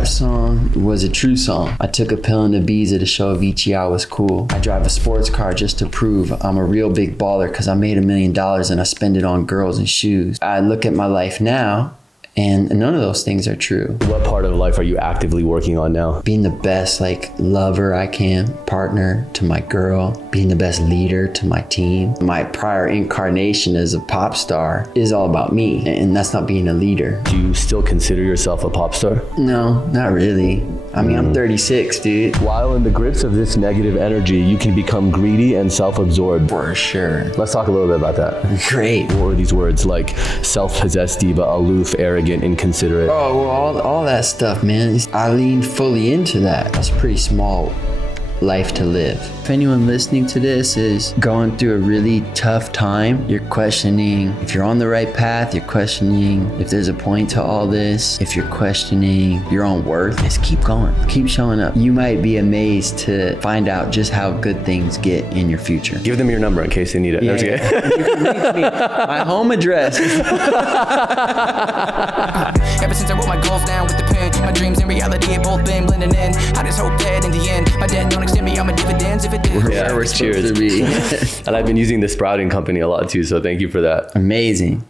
That song was a true song. I took a pill in Ibiza to show Avicii I was cool. I drive a sports car just to prove I'm a real big baller because I made $1 million and I spend it on girls and shoes. I look at my life now and none of those things are true. What part of life are you actively working on now? Being the best lover I can, partner to my girl, being the best leader to my team. My prior incarnation as a pop star is all about me, and that's not being a leader. Do you still consider yourself a pop star? No, not really. I mean, I'm 36, dude. While in the grips of this negative energy, you can become greedy and self-absorbed. For sure. Let's talk a little bit about that. Great. What were these words like self-possessed diva, aloof, arrogant, inconsiderate? Oh, well, all that stuff, man. I lean fully into that. That's a pretty small life to live. If anyone listening to this is going through a really tough time, you're questioning if you're on the right path, you're questioning if there's a point to all this, if you're questioning your own worth, just keep going, keep showing up. You might be amazed to find out just how good things get in your future. Give them your number in case they need it. Yeah, you can reach me. My home address. Ever since I wrote my goals down with the pen, my dreams and reality have both been blending in. I just hope that in the end, my debt don't extend me on my dividends if it did. Yeah, we're cheers. supposed to be. And I've been using the Sprouting Company a lot too, so thank you for that. Amazing.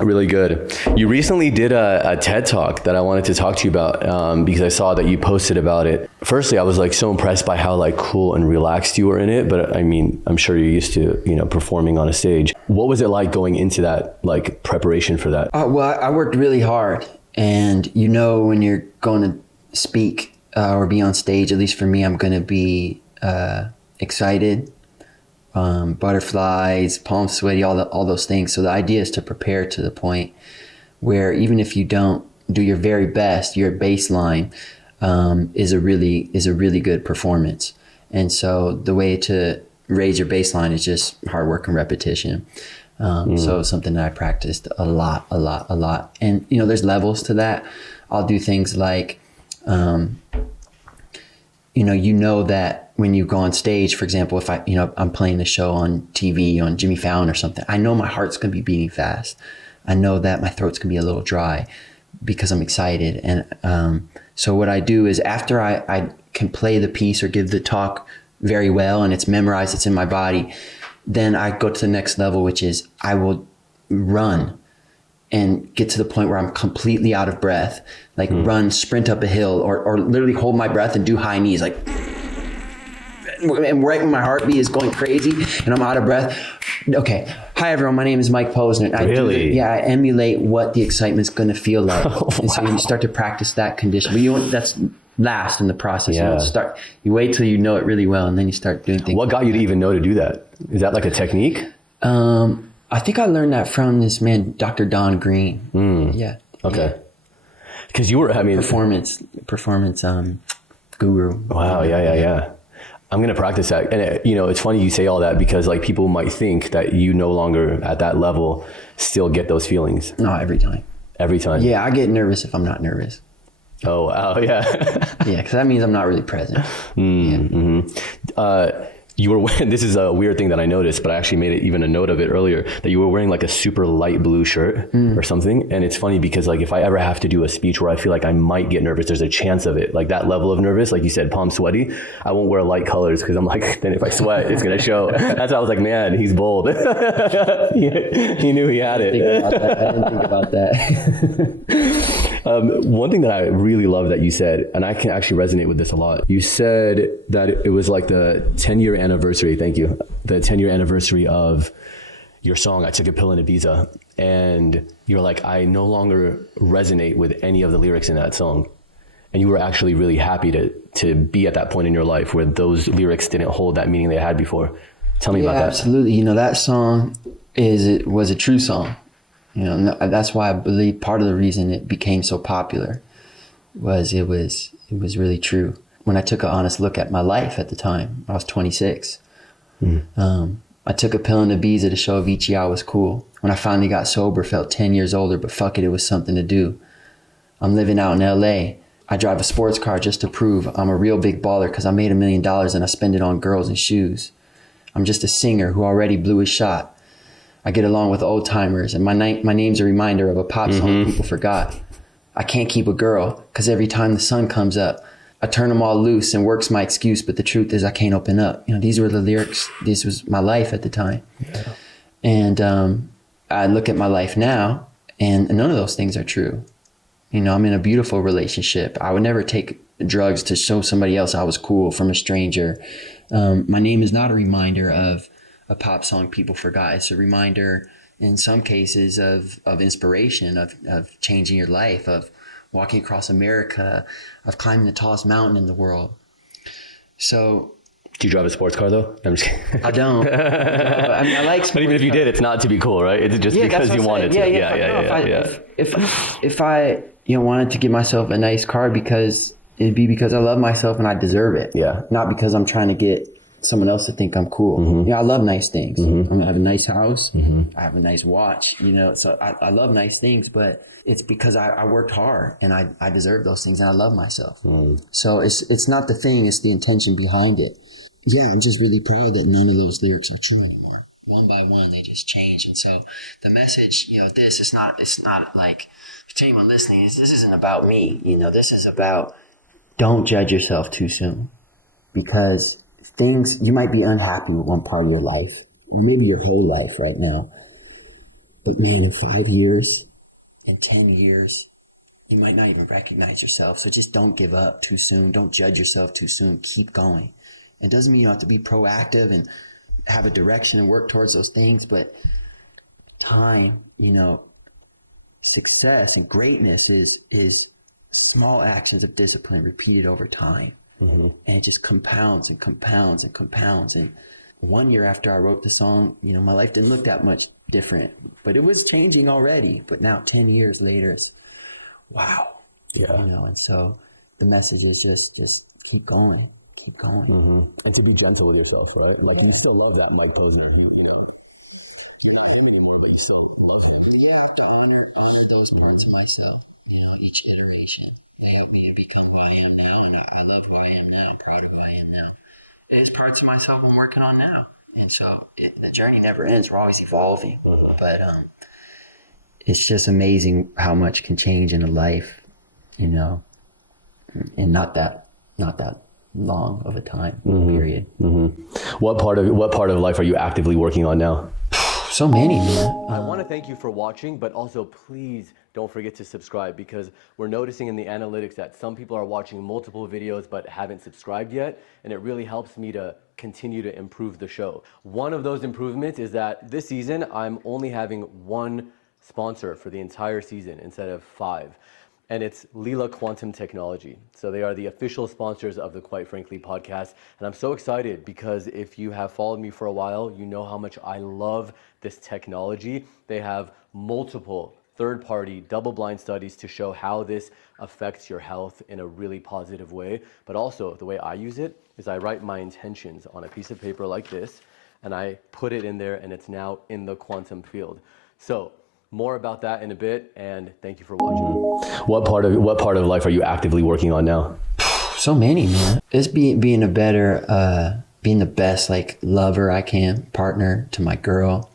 Really good. You recently did a TED Talk that I wanted to talk to you about because I saw that you posted about it. Firstly, I was so impressed by how cool and relaxed you were in it. But I mean, I'm sure you're used to performing on a stage. What was it like going into that preparation for that? Well, I worked really hard, and when you're going to speak or be on stage, at least for me, I'm going to be excited. Butterflies, palms sweaty, all those things. So the idea is to prepare to the point where even if you don't do your very best, your baseline is a really good performance. And so the way to raise your baseline is just hard work and repetition. So something that I practiced a lot. And there's levels to that. I'll do things like, that when you go on stage, for example, if I'm playing a show on TV on Jimmy Fallon or something, I know my heart's going to be beating fast. I know that my throat's going to be a little dry because I'm excited. And so what I do is after I can play the piece or give the talk very well and it's memorized, it's in my body, then I go to the next level, which is I will run and get to the point where I'm completely out of breath, run, sprint up a hill, or literally hold my breath and do high knees, and right when my heartbeat is going crazy and I'm out of breath. Okay. Hi, everyone. My name is Mike Posner. Really? I emulate what the excitement's going to feel like. And so you start to practice that condition. But that's last in the process. Yeah. You wait till you know it really well, and then you start doing things. What got you to even know to do that? Is that a technique? I think I learned that from this man, Dr. Don Green. Yeah. Okay. Because you were, performance guru. Wow. Yeah. I'm going to practice that. And it's funny you say all that because people might think that you no longer at that level still get those feelings. No, every time. Every time. Yeah. I get nervous if I'm not nervous. Oh, wow. Yeah. Yeah. Cause that means I'm not really present. This is a weird thing that I noticed, but I actually made it even a note of it earlier, that you were wearing a super light blue shirt or something. And it's funny because if I ever have to do a speech where I feel like I might get nervous, there's a chance of it, that level of nervous, like you said, palm sweaty, I won't wear light colors because I'm then if I sweat, it's going to show. That's why I was like, man, he's bold. He knew he had it. I didn't think about that. One thing that I really love that you said, and I can actually resonate with this a lot. You said that it was the 10-year anniversary. Thank you. The 10-year anniversary of your song, I Took a Pill in Ibiza. And you're like, I no longer resonate with any of the lyrics in that song. And you were actually really happy to be at that point in your life where those lyrics didn't hold that meaning they had before. Tell me about that. Absolutely. That song was a true song. That's why I believe part of the reason it became so popular was it was really true. When I took an honest look at my life at the time, I was 26. I took a pill in Ibiza to show Avicii I was cool. When I finally got sober, felt 10 years older, but fuck it was something to do. I'm living out in LA. I drive a sports car just to prove I'm a real big baller because I made $1 million and I spend it on girls and shoes. I'm just a singer who already blew his shot. I get along with old timers, and my name's a reminder of a pop song people forgot. I can't keep a girl because every time the sun comes up, I turn them all loose and work's my excuse. But the truth is I can't open up. These were the lyrics. This was my life at the time. Yeah. And I look at my life now and none of those things are true. I'm in a beautiful relationship. I would never take drugs to show somebody else I was cool from a stranger. My name is not a reminder of a pop song people forgot. It's a reminder in some cases of inspiration, of changing your life, of walking across America, of climbing the tallest mountain in the world. So, do you drive a sports car though? I'm just kidding. I don't. I mean, I like sports But even if you did, it's not to be cool, right? It's just because you wanted to. If I wanted to give myself a nice car, because it'd be because I love myself and I deserve it. Yeah. Not because I'm trying to get someone else to think I'm cool. Mm-hmm. I love nice things. Mm-hmm. I have a nice house. Mm-hmm. I have a nice watch, so I love nice things, but it's because I worked hard and I deserve those things and I love myself. So it's not the thing, it's the intention behind it. Yeah, I'm just really proud that none of those lyrics are true anymore. One by one, they just change. And so the message, it's not like, to anyone listening, this isn't about me. This is about, don't judge yourself too soon, because you might be unhappy with one part of your life, or maybe your whole life right now. But man, in 5 years, in 10 years, you might not even recognize yourself. So just don't give up too soon. Don't judge yourself too soon. Keep going. It doesn't mean you have to be proactive and have a direction and work towards those things, but time, success and greatness is small actions of discipline repeated over time. Mm-hmm. And it just compounds and compounds and compounds. And 1 year after I wrote the song, my life didn't look that much different, but it was changing already. But now 10 years later, it's wow. Yeah. And so the message is just keep going. Keep going. Mm-hmm. And to be gentle with yourself, right? Like, you still love that Mike Posner. You're not him anymore, but you still love him. Yeah, I have to honor those parts of myself. Each iteration. They help me to become who I am now, and I love who I am now. I'm proud of who I am now. There's parts of myself I'm working on now, and so the journey never ends. We're always evolving, but it's just amazing how much can change in a life, and not that long of a time period. Mm-hmm. What part of life are you actively working on now? So many, man. I want to thank you for watching, but also please don't forget to subscribe, because we're noticing in the analytics that some people are watching multiple videos but haven't subscribed yet, and it really helps me to continue to improve the show. One of those improvements is that this season I'm only having one sponsor for the entire season instead of 5. And it's LEELA Quantum Technology. So they are the official sponsors of the Quite Frankly podcast. And I'm so excited because if you have followed me for a while, you know how much I love this technology. They have multiple third-party double-blind studies to show how this affects your health in a really positive way. But also the way I use it is I write my intentions on a piece of paper like this, and I put it in there, and it's now in the quantum field. So more about that in a bit, and thank you for watching. What part of life are you actively working on now? So many, man. It's being a better, being the best lover I can, partner to my girl,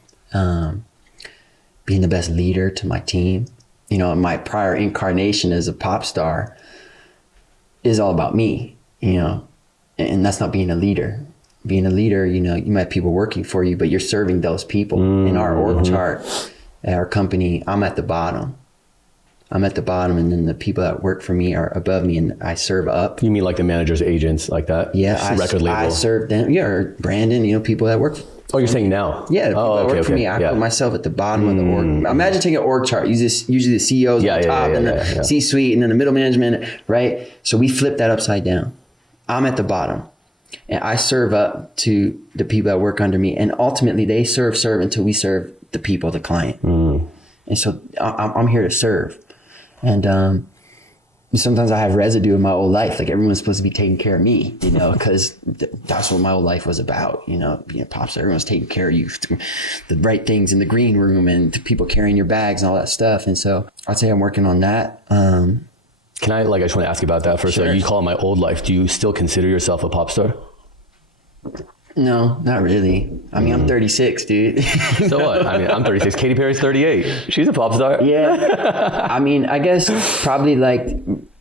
being the best leader to my team. My prior incarnation as a pop star is all about me, and that's not being a leader. Being a leader, you might have people working for you, but you're serving those people. In our org chart at our company, I'm at the bottom, and then the people that work for me are above me, and I serve up. You mean like the managers, agents, like that? Yeah, record label. I serve them. Yeah, or Brandon, people that work. Oh, you're saying now? Yeah, the people that work for me. I put myself at the bottom of the org. Imagine taking an org chart. Usually the CEOs at the top and the C-suite and then the middle management, right? So we flip that upside down. I'm at the bottom, and I serve up to the people that work under me, and ultimately they serve until we serve the people, the client. And so I'm here to serve. And sometimes I have residue in my old life. Everyone's supposed to be taking care of me, because that's what my old life was about. Being a pop star, everyone's taking care of you, the right things in the green room and people carrying your bags and all that stuff. And so I'd say I'm working on that. Can I just want to ask you about that for a second. You call it my old life. Do you still consider yourself a pop star? No, not really. I mean, I'm 36, dude. So what? I mean, I'm 36. Katy Perry's 38. She's a pop star. Yeah. I mean, I guess probably like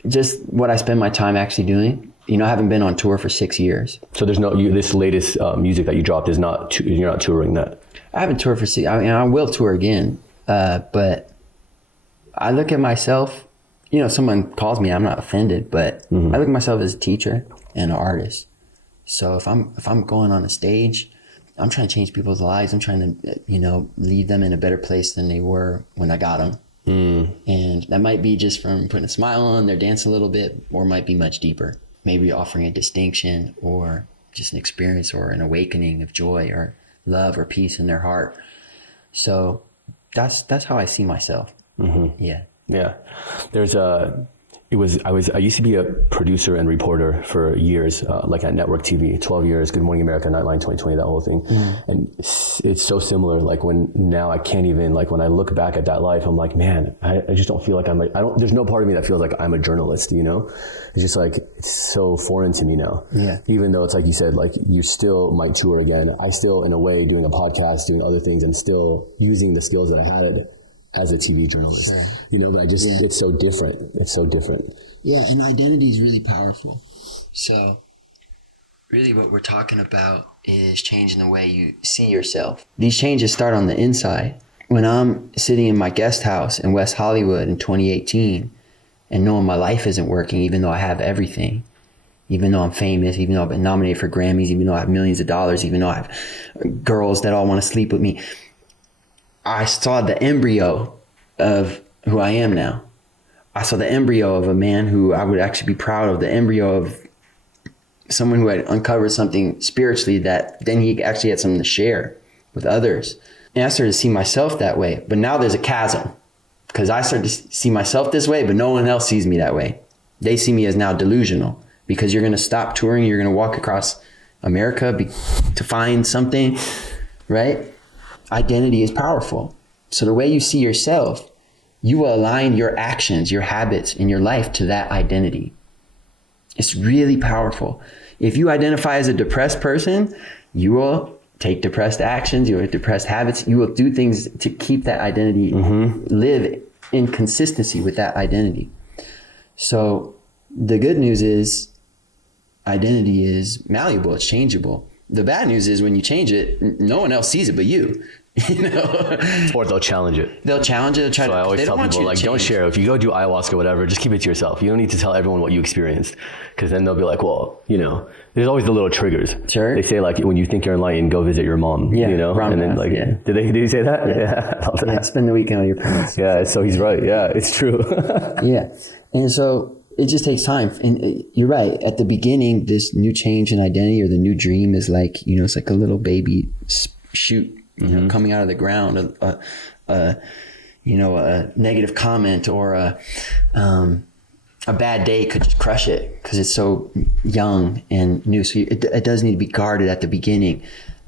just what I spend my time actually doing. You know, I haven't been on tour for 6 years. So there's no, this latest music that you dropped is not, you're not touring that. I haven't toured for 6. I mean, I will tour again. But I look at myself, you know, if someone calls me, I'm not offended, but I look at myself as a teacher and an artist. So if I'm going on a stage, I'm trying to change people's lives. I'm trying to, you know, leave them in a better place than they were when I got them. And that might be just from putting a smile on their dance a little bit, or might be much deeper. Maybe offering a distinction or just an experience or an awakening of joy or love or peace in their heart. So that's how I see myself. Yeah. Yeah. I used to be a producer and reporter for years, like at Network TV, 12 years, Good Morning America, Nightline 2020, that whole thing. And it's so similar. Like now I can't even, like when I look back at that life, I'm like, man, I just don't feel like there's no part of me that feels like I'm a journalist, you know? It's just like, it's so foreign to me now. Yeah. Even though it's like you said, like you still might tour again. I still, in a way, doing a podcast, doing other things, and still using the skills that I had as a TV journalist, you know, but it's so different. It's so different. Yeah. And identity is really powerful. So really what we're talking about is changing the way you see yourself. These changes start on the inside. When I'm sitting in my guest house in West Hollywood in 2018 and knowing my life isn't working, even though I have everything, even though I'm famous, even though I've been nominated for Grammys, even though I have millions of dollars, even though I have girls that all want to sleep with me, I saw the embryo of who I am now. I saw the embryo of a man who I would actually be proud of, the embryo of someone who had uncovered something spiritually that then he actually had something to share with others. And I started to see myself that way. But now there's a chasm because I started to see myself this way, but no one else sees me that way. They see me as now delusional because you're going to stop touring. You're going to walk across America to find something, right? Identity is powerful. So the way you see yourself, you will align your actions, your habits in your life to that identity. It's really powerful. If you identify as a depressed person, you will take depressed actions, you will have depressed habits, you will do things to keep that identity, live in consistency with that identity. So the good news is identity is malleable, it's changeable. The bad news is when you change it, no one else sees it but you. You know, or they'll challenge it. They'll challenge it. So I always tell people, like, don't share. If you go do ayahuasca, whatever, just keep it to yourself. You don't need to tell everyone what you experienced, because then they'll be like, well, you know, there's always the little triggers. Sure. They say like when you think you're enlightened, go visit your mom. Yeah. You know, and then like, did he say that? Yeah. Spend the weekend with your parents. Yeah. So he's right. Yeah, it's true. Yeah, and so it just takes time. And you're right. At the beginning, this new change in identity or the new dream is like, you know, it's like a little baby shoot. You know, coming out of the ground, you know, a negative comment or a bad day could just crush it because it's so young and new. So it does need to be guarded at the beginning,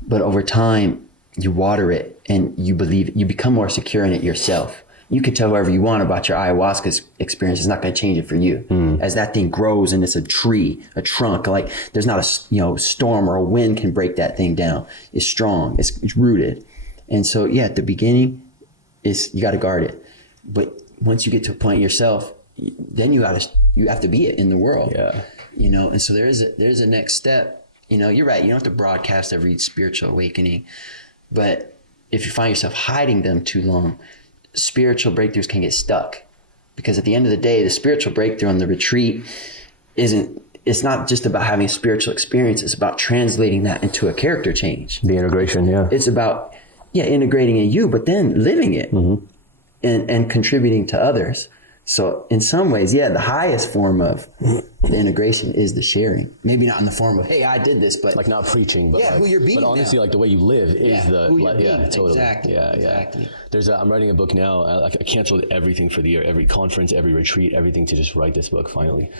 but over time you water it and you believe it, you become more secure in it yourself. You can tell whoever you want about your ayahuasca experience. It's not going to change it for you. As that thing grows and it's a tree, a trunk, like there's not a storm or a wind can break that thing down. It's strong. It's rooted. And so, yeah, at the beginning, you got to guard it. But once you get to a point yourself, then you have to be it in the world. Yeah. You know, and so there's a next step. You know, you're right. You don't have to broadcast every spiritual awakening, but if you find yourself hiding them too long, spiritual breakthroughs can get stuck, because at the end of the day, the spiritual breakthrough on the retreat it's not just about having a spiritual experience. It's about translating that into a character change. The integration. Yeah. It's about, integrating in you, but then living it and contributing to others. So in some ways, the highest form of the integration is the sharing. Maybe not in the form of, hey, I did this, but like not preaching, but who you're being. But honestly, like the way you live is totally. Exactly. Exactly. I'm writing a book now. I canceled everything for the year, every conference, every retreat, everything to just write this book finally.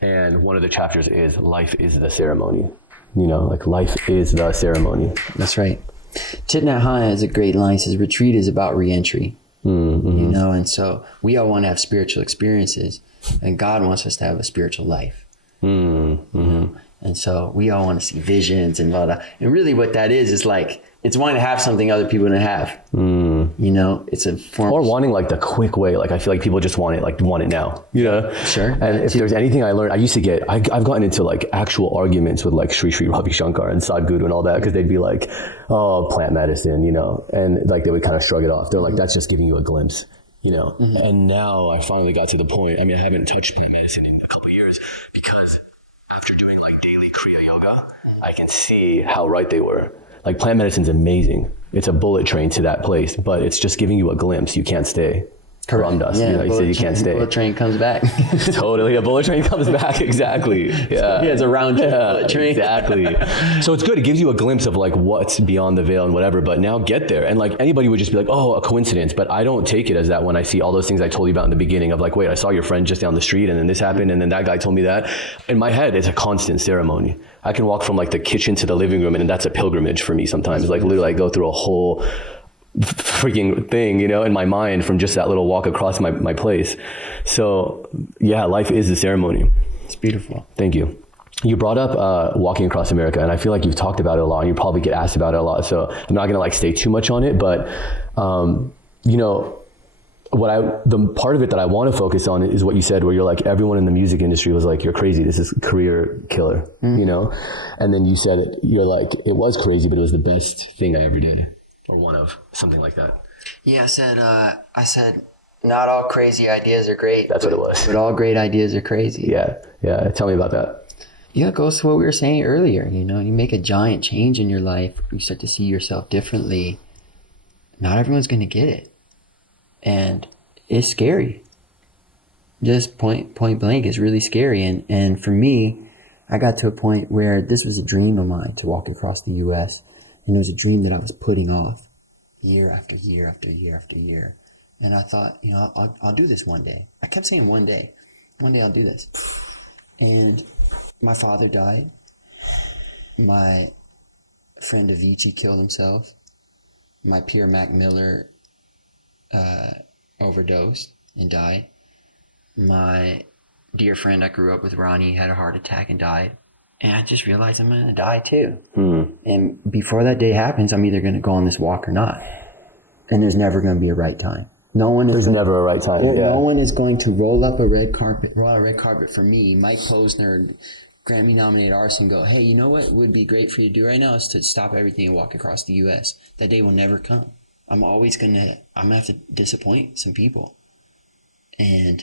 And one of the chapters is life is the ceremony. You know, like life is the ceremony. That's right. Thich Nhat Hanh has a great line. He says, retreat is about re-entry. You know, and so we all want to have spiritual experiences, and God wants us to have a spiritual life. You know? And And so we all want to see visions and blah, blah. And really what that is like, it's wanting to have something other people don't have. You know, it's a form. Or wanting like the quick way. Like I feel like people just want it now, you know? Sure. And if there's anything I learned, I've gotten into like actual arguments with like Sri Ravi Shankar and Sadhguru and all that, because they'd be like, oh, plant medicine, you know? And like they would kind of shrug it off. They're like, that's just giving you a glimpse, you know? And now I finally got to the point, I mean, I haven't touched plant medicine in a couple of years, because after doing like daily Kriya Yoga, I can see how right they were. Like plant medicine's amazing. It's a bullet train to that place, but it's just giving you a glimpse. You can't stay. Correct. Yeah, you know, you said you can't stay. Bullet train comes back. Totally. A bullet train comes back. Exactly. Yeah. It's a round trip bullet train. Exactly. So it's good. It gives you a glimpse of like what's beyond the veil and whatever, but now get there. And like anybody would just be like, oh, a coincidence. But I don't take it as that when I see all those things I told you about in the beginning of like, wait, I saw your friend just down the street and then this happened and then that guy told me that. In my head, it's a constant ceremony. I can walk from like the kitchen to the living room and that's a pilgrimage for me sometimes. Like literally I go through a whole freaking thing, you know, in my mind from just that little walk across my place. So yeah, life is a ceremony. It's beautiful. Thank you. You brought up walking across America, and I feel like you've talked about it a lot and you probably get asked about it a lot. So I'm not going to like stay too much on it, but you know, the part of it that I want to focus on is what you said, where you're like, everyone in the music industry was like, you're crazy. This is a career killer, you know? And then you said you're like, it was crazy, but it was the best thing I ever did. Or one of, something like that. Yeah, I said, not all crazy ideas are great. That's what it was. But all great ideas are crazy. Yeah. Tell me about that. Yeah, it goes to what we were saying earlier. You know, you make a giant change in your life. You start to see yourself differently. Not everyone's going to get it. And it's scary. Just point blank, it's really scary. And for me, I got to a point where this was a dream of mine to walk across the U.S., and it was a dream that I was putting off year after year after year after year. And I thought, you know, I'll do this one day. I kept saying one day I'll do this. And my father died. My friend Avicii killed himself. My peer Mac Miller overdosed and died. My dear friend I grew up with, Ronnie, had a heart attack and died. And I just realized I'm going to die too. And before that day happens, I'm either going to go on this walk or not. And there's never going to be a right time. There's never a right time. No one is going to roll out a red carpet for me, Mike Posner, Grammy-nominated artist, and go, hey, you know what would be great for you to do right now is to stop everything and walk across the U.S. That day will never come. I'm going to have to disappoint some people. And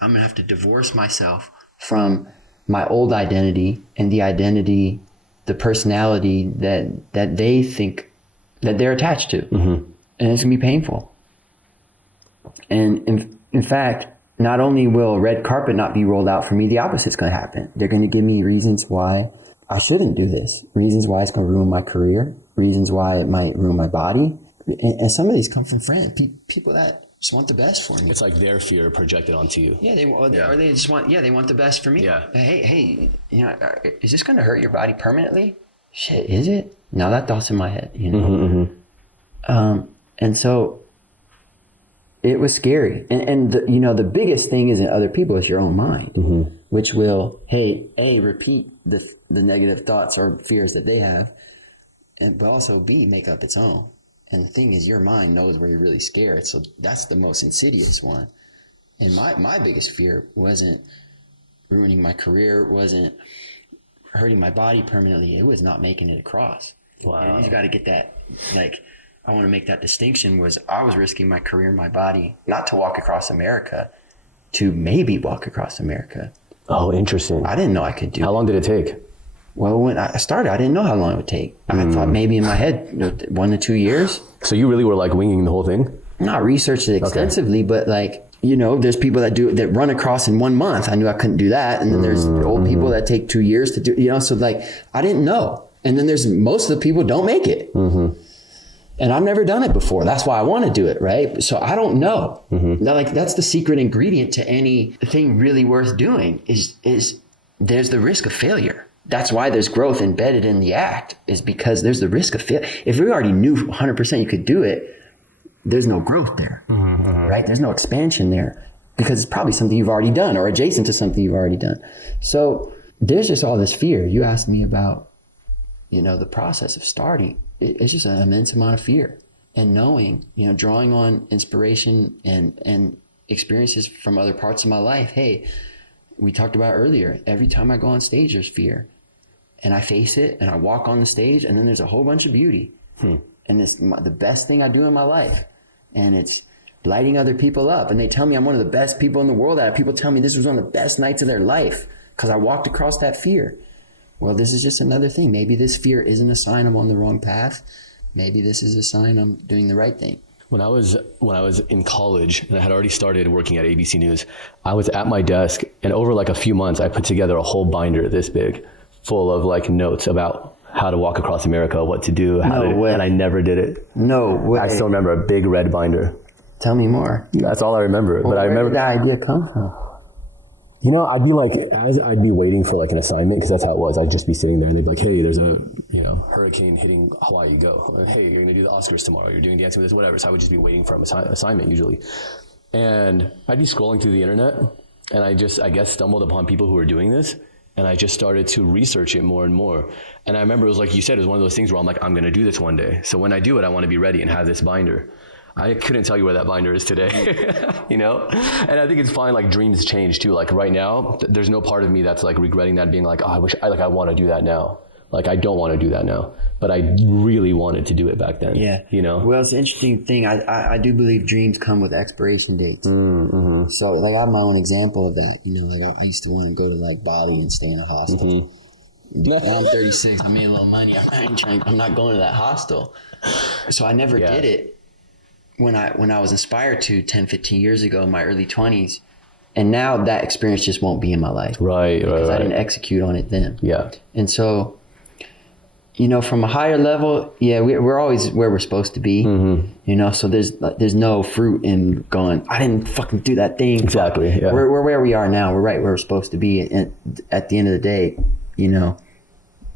I'm going to have to divorce myself from my old identity and the personality that they think that they're attached to. And it's going to be painful. And in fact, not only will a red carpet not be rolled out for me, the opposite's going to happen. They're going to give me reasons why I shouldn't do this, reasons why it's going to ruin my career, reasons why it might ruin my body. And some of these come from friends, people that just want the best for me. It's like their fear projected onto you. Yeah, they want the best for me. Yeah. Hey, you know, is this going to hurt your body permanently? Shit, is it? Now that thought's in my head, you know. And so it was scary. And the biggest thing isn't other people, it's your own mind, which will, repeat the negative thoughts or fears that they have, but also B, make up its own. And the thing is, your mind knows where you're really scared. So that's the most insidious one. And my biggest fear wasn't ruining my career, wasn't hurting my body permanently. It was not making it across. Wow. And you got to get that, like, I want to make that distinction, was I was risking my career, my body, not to walk across America, to maybe walk across America. Oh, interesting. I didn't know I could do it. How long did it take? Well, when I started, I didn't know how long it would take. I thought maybe in my head, 1 to 2 years. So you really were like winging the whole thing? Not researched it extensively, but like, you know, there's people that run across in 1 month. I knew I couldn't do that. And then there's old people that take 2 years to do, you know, so like, I didn't know. And then there's most of the people don't make it. And I've never done it before. That's why I want to do it, right? So I don't know. Like, that's the secret ingredient to anything really worth doing is there's the risk of failure. That's why there's growth embedded in the act, is because there's the risk of failure. If we already knew 100% you could do it, there's no growth there, right? There's no expansion there because it's probably something you've already done or adjacent to something you've already done. So there's just all this fear. You asked me about, the process of starting. It's just an immense amount of fear. And knowing, drawing on inspiration and experiences from other parts of my life. Hey, we talked about earlier, every time I go on stage, there's fear. And I face it, and I walk on the stage, and then there's a whole bunch of beauty. And it's the best thing I do in my life. And it's lighting other people up. And they tell me I'm one of the best people in the world. People tell me this was one of the best nights of their life because I walked across that fear. Well, this is just another thing. Maybe this fear isn't a sign I'm on the wrong path. Maybe this is a sign I'm doing the right thing. When I was in college and I had already started working at ABC News, I was at my desk, and over like a few months, I put together a whole binder this big full of like notes about how to walk across America, what to do, and I never did it. No way. I still remember a big red binder. Tell me more. That's all I remember. Well, but I remember where did that idea come from? I'd be like, as I'd be waiting for like an assignment, because that's how it was. I'd just be sitting there and they'd be like, hey, there's a, hurricane hitting Hawaii, go. Hey, you're going to do the Oscars tomorrow. You're doing Dancing with This, whatever. So I would just be waiting for an assignment usually. And I'd be scrolling through the internet, and I guess stumbled upon people who were doing this. And I just started to research it more and more. And I remember it was like you said, it was one of those things where I'm like, I'm going to do this one day. So when I do it, I want to be ready and have this binder. I couldn't tell you where that binder is today, And I think it's fine. Like dreams change too. Like right now, there's no part of me that's like regretting that, being like, I want to do that now. Like I don't want to do that now, but I really wanted to do it back then. Yeah. Well, it's an interesting thing. I do believe dreams come with expiration dates. Mm-hmm. So like I have my own example of that. Like I used to want to go to like Bali and stay in a hostel. Now I'm 36. I made a little money. I'm not going to that hostel. So I never did it. When I was inspired to 10, 15 years ago in my early 20s. And now that experience just won't be in my life. Right. Because I didn't execute on it then. Yeah. And so, from a higher level, we're always where we're supposed to be. Mm-hmm. So there's no fruit in going, I didn't fucking do that thing. Exactly. Yeah. We're where we are now. We're right where we're supposed to be. And at the end of the day,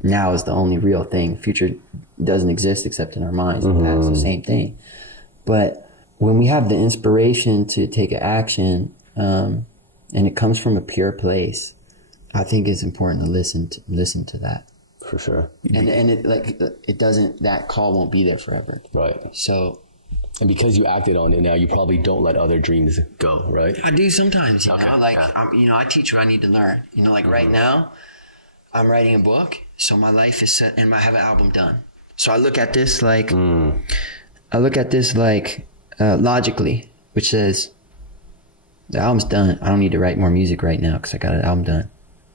now is the only real thing. The future doesn't exist except in our minds. Mm-hmm. That's the same thing. But when we have the inspiration to take action, and it comes from a pure place, I think it's important to listen to that. For sure. And it doesn't, that call won't be there forever. Right. So. And because you acted on it now, you probably don't let other dreams go, right? I do sometimes, Okay. I teach what I need to learn. Right now, I'm writing a book, so my life is set, and I have an album done. So I look at this logically, which says the album's done. I don't need to write more music right now because I got an album done.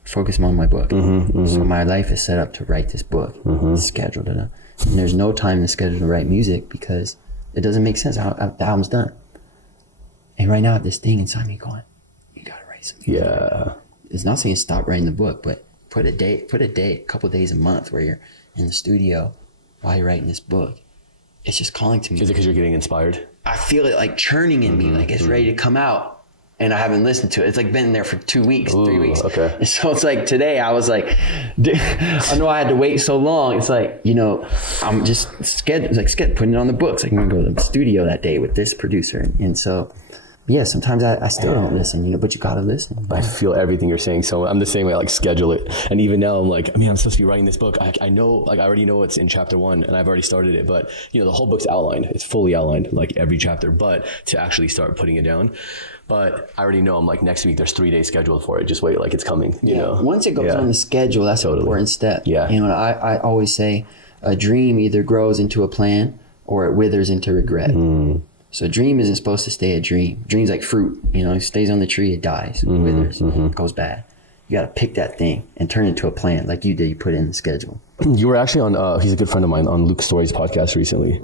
Focus on my book. So my life is set up to write this book. It's scheduled enough. And there's no time to schedule to write music because it doesn't make sense. The album's done. And right now, I have this thing inside me going, you got to write some music. Yeah. It's not saying stop writing the book, but put a couple days a month where you're in the studio while you're writing this book. It's just calling to me. Is it because you're getting inspired? I feel it like churning in me, like it's ready to come out, and I haven't listened to it. It's like been there for 2 weeks, 3 weeks. Okay. And so it's like today I was like, I know I had to wait so long. It's like, I'm just scared, putting it on the books. Like I'm going to go to the studio that day with this producer. And so, sometimes I still don't listen, but you got to listen. I feel everything you're saying. So I'm the same way. I like schedule it. And even now I'm like, I'm supposed to be writing this book. I know, like I already know it's in chapter 1 and I've already started it, but the whole book's outlined. It's fully outlined, like every chapter, but to actually start putting it down. But I already know I'm like next week, there's 3 days scheduled for it. Just wait, like it's coming, you know? Once it goes on the schedule, that's an important step. Yeah. I always say a dream either grows into a plan or it withers into regret. So a dream isn't supposed to stay a dream. Dream's like fruit, it stays on the tree, it dies, it withers, it goes bad. You got to pick that thing and turn it into a plan like you did. You put it in the schedule. You were actually on, he's a good friend of mine, on Luke Story's podcast recently.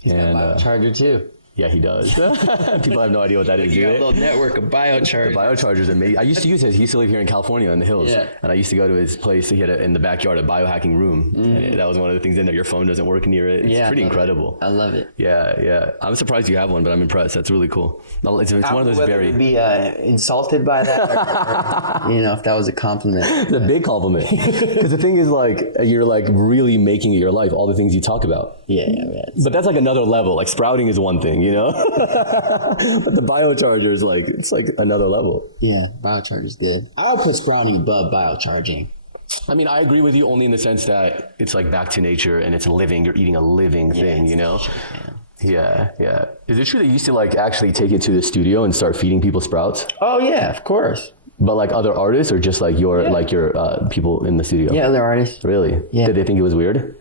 He's got a biocharger too. Yeah, he does. People have no idea what that is. He got a little network of biochargers. The biocharger's amazing. I used to use his. He used to live here in California in the hills. Yeah. And I used to go to his place. He had in the backyard a biohacking room. And that was one of the things in there. Your phone doesn't work near it. It's pretty incredible. I love it. Yeah. I'm surprised you have one, but I'm impressed. That's really cool. It's one of those very... be insulted by that or, if that was a compliment. It's a big compliment. Because the thing is, like, you're like really making it your life, all the things you talk about. Yeah. But that's like another level. Like sprouting is one thing, But the biocharger is like, it's like another level. Yeah, biocharger's good. I would put sprouting above biocharging. I mean, I agree with you only in the sense that it's like back to nature and it's living. You're eating a living thing, you know? Yeah. Is it true that you used to like actually take it to the studio and start feeding people sprouts? Oh yeah, of course. But like other artists or just like your people in the studio? Yeah, other artists. Really? Yeah. Did they think it was weird?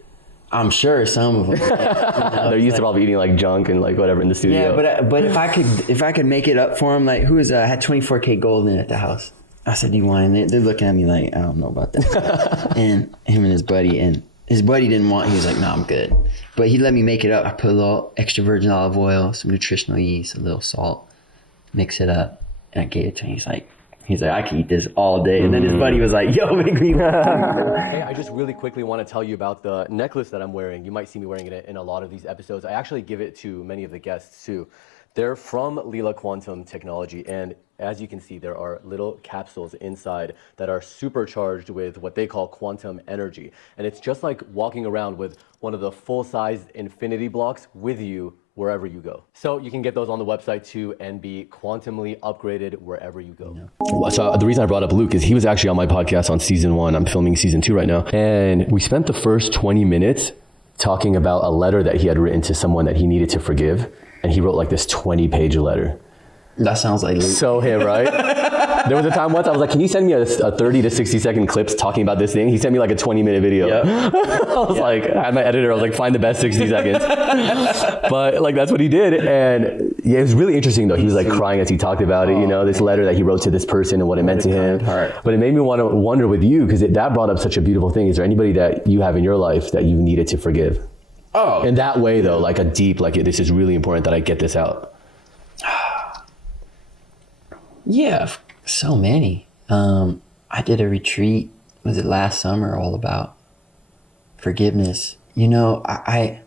I'm sure some of them. They're used to probably eating like junk and like whatever in the studio. Yeah, but if I could make it up for them, like who was had 24K gold in at the house. I said, "Do you want it?" They're looking at me like, I don't know about that. And him and his buddy didn't want. He was like, "No, I'm good." But he let me make it up. I put a little extra virgin olive oil, some nutritional yeast, a little salt, mix it up, and I gave it to him. He's like, I can eat this all day. And then his buddy was like, yo, make me one. Hey, I just really quickly want to tell you about the necklace that I'm wearing. You might see me wearing it in a lot of these episodes. I actually give it to many of the guests too. They're from LEELA Quantum Technology, and as you can see, there are little capsules inside that are supercharged with what they call quantum energy. And it's just like walking around with one of the full-sized infinity blocks with you wherever you go. So you can get those on the website too and be quantumly upgraded wherever you go. Yeah. So the reason I brought up Luke is he was actually on my podcast on season 1. I'm filming season 2 right now. And we spent the first 20 minutes talking about a letter that he had written to someone that he needed to forgive. And he wrote like this 20-page letter. That sounds like Luke. So him, right? There was a time once I was like, can you send me a 30 to 60 second clips talking about this thing? He sent me like a 20-minute video. Yep. I was like, I had my editor, I was like, find the best 60 seconds. But like, that's what he did. And yeah, it was really interesting though. He was like crying as he talked about it, you know, this letter that he wrote to this person and what it meant to him. But it made me want to wonder with you, because that brought up such a beautiful thing. Is there anybody that you have in your life that you needed to forgive? Oh. In that way though, like a deep, like this is really important that I get this out. Yeah, so many. I did a retreat, was it last summer, all about forgiveness. You know, I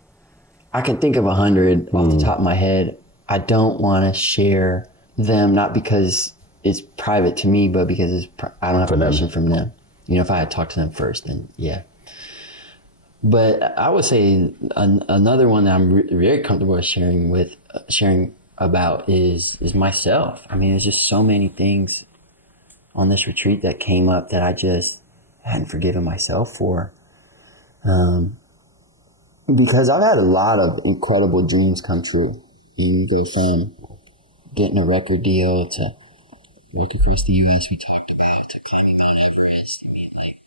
can think of 100 off the top of my head. I don't want to share them, not because it's private to me, but because I don't have permission from them. You know, if I had talked to them first, then yeah. But I would say another one that I'm very comfortable sharing about is myself. I mean, there's just so many things on this retreat that came up that I just hadn't forgiven myself for. Because I've had a lot of incredible dreams come true. You go from getting a record deal to working across the U.S. We talked about to climbing Mount Everest. I mean, like,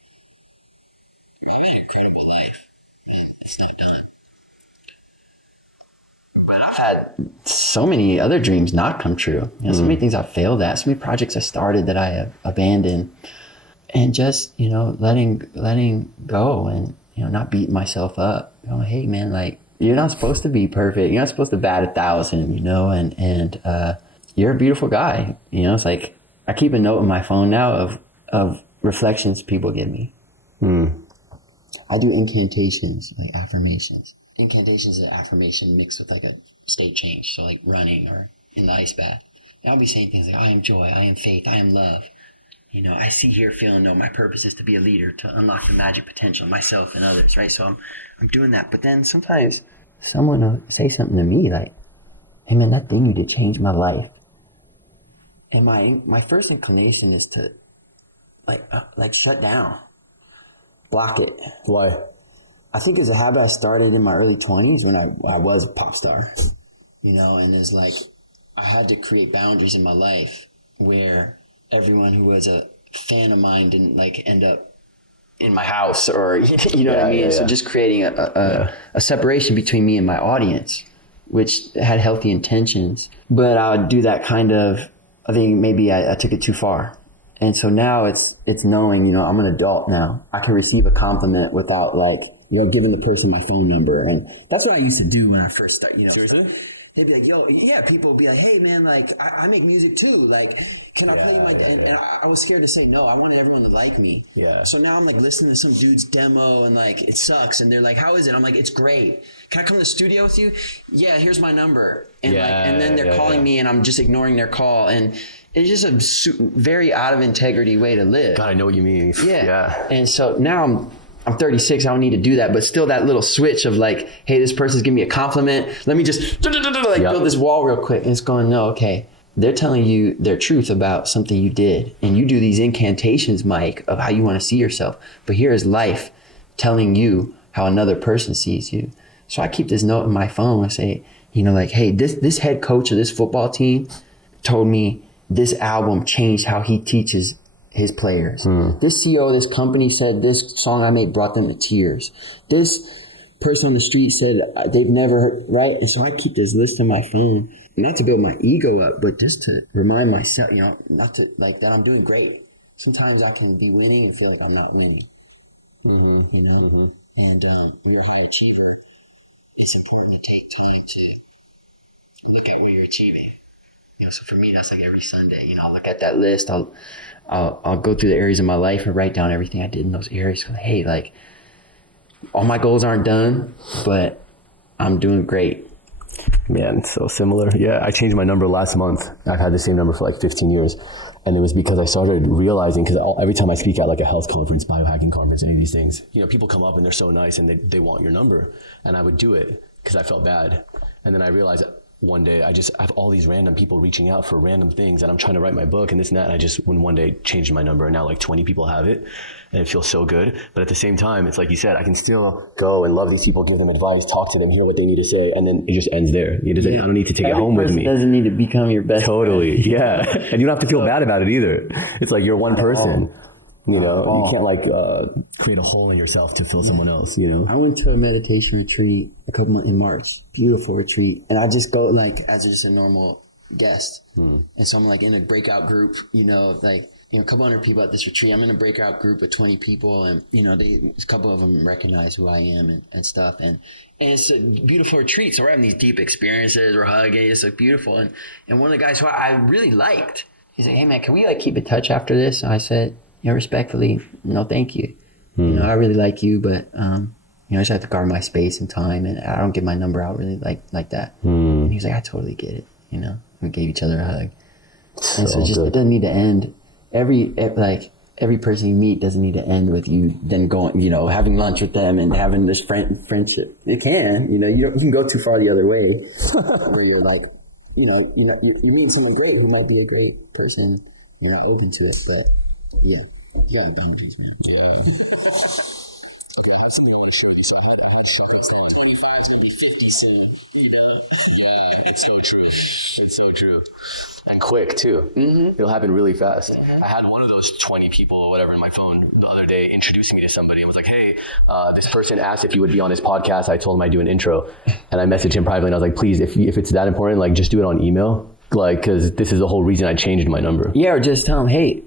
I've had an incredible life, and it's not done. But I've had so many other dreams not come true. You know, so many things I've failed at, so many projects I started that I have abandoned, and just, you know, letting go and, you know, not beating myself up. You know, hey man, like, you're not supposed to be perfect. You're not supposed to bat 1,000, you know, and you're a beautiful guy. You know, it's like, I keep a note on my phone now of reflections people give me. I do incantations, like affirmations. Incantations is an affirmation mixed with like a state change. So like running or in the ice bath. And I'll be saying things like, I am joy, I am faith, I am love. You know, I see, hear, feel, and know. My purpose is to be a leader, to unlock the magic potential of myself and others, right? So I'm doing that. But then sometimes someone will say something to me like, hey man, that thing you did changed my life. And my first inclination is to like shut down, block it. Why? I think it's a habit I started in my early 20s when I was a pop star, you know, and it's like I had to create boundaries in my life where everyone who was a fan of mine didn't like end up in my house or, you know what I mean? So just creating a separation between me and my audience, which had healthy intentions. But I would do that kind of, I think maybe I took it too far. And so now it's knowing, you know, I'm an adult now. I can receive a compliment without like, you know, giving the person my phone number. And that's what I used to do when I first started, you know. Seriously? They'd be like, yo, yeah, people would be like, hey man, like I make music too. Like, can I play my, and I was scared to say no. I wanted everyone to like me. Yeah. So now I'm like listening to some dude's demo and like, it sucks. And they're like, how is it? I'm like, it's great. Can I come to the studio with you? Yeah, here's my number. And and then they're calling me and I'm just ignoring their call. And it's just a very out of integrity way to live. God, I know what you mean. Yeah. And so now I'm 36, I don't need to do that, but still that little switch of like, hey, this person's giving me a compliment. Let me just build this wall real quick. And it's going, no, okay. they're telling you their truth about something you did. And you do these incantations, Mike, of how you want to see yourself. But here is life telling you how another person sees you. So I keep this note in my phone and say, you know, like, hey, this head coach of this football team told me this album changed how he teaches his players. This CEO of this company said this song I made brought them to tears. This person on the street said they've never heard, right? And so I keep this list on my phone, not to build my ego up, but just to remind myself, you know, not to, like, that I'm doing great. Sometimes I can be winning and feel like I'm not winning. You know? And you're a high achiever. It's important to take time to look at what you're achieving. You know, so for me, that's like every Sunday, you know, I'll look at that list. I'll go through the areas of my life and write down everything I did in those areas. Hey, like, all my goals aren't done, but I'm doing great. Man, so similar. Yeah, I changed my number last month. I've had the same number for like 15 years. And it was because I started realizing, because every time I speak at like a health conference, biohacking conference, any of these things, you know, people come up and they're so nice and they want your number. And I would do it because I felt bad. And then I realized one day I have all these random people reaching out for random things, and I'm trying to write my book and this and that. And I just, one day changed my number, and now like 20 people have it, and it feels so good. But at the same time, it's like you said, I can still go and love these people, give them advice, talk to them, hear what they need to say, and then it just ends there. I don't need to take it home with me. Doesn't need to become your best Totally, friend. yeah. And you don't have to feel bad about it either. It's like you're one person. You know, you can't like create a hole in yourself to fill someone else, you know? I went to a meditation retreat a couple months in March, beautiful retreat. And I just go like as just a normal guest. And so I'm like in a breakout group, you know, like, you know, a couple hundred people at this retreat. I'm in a breakout group of 20 people, and, you know, a couple of them recognize who I am and stuff. And it's a beautiful retreat. So we're having these deep experiences. We're hugging. It's like beautiful. And one of the guys who I really liked, he's like, hey man, can we like keep in touch after this? And I said, you know, respectfully, no, thank you. You know, I really like you, but, you know, I just have to guard my space and time, and I don't give my number out really like that. And he was like, I totally get it. You know, we gave each other a hug. And so just, it doesn't need to end. Every person you meet doesn't need to end with you then going, you know, having lunch with them and having this friendship. It can, you know, you can go too far the other way where you're like, you know, you're meeting someone great who might be a great person. You're not open to it, but yeah, you got the boundaries, man. Yeah. Okay, I had something I want to share with you. So I had Chaka on 25, it's going to be 50 soon, you know? Yeah, it's so true. It's so true. And quick, too. It'll happen really fast. I had one of those 20 people or whatever in my phone the other day introducing me to somebody and was like, hey, this person asked if you would be on his podcast. I told him I'd do an intro. And I messaged him privately and I was like, please, if it's that important, like just do it on email. Like, because this is the whole reason I changed my number. Yeah, or just tell him, hey,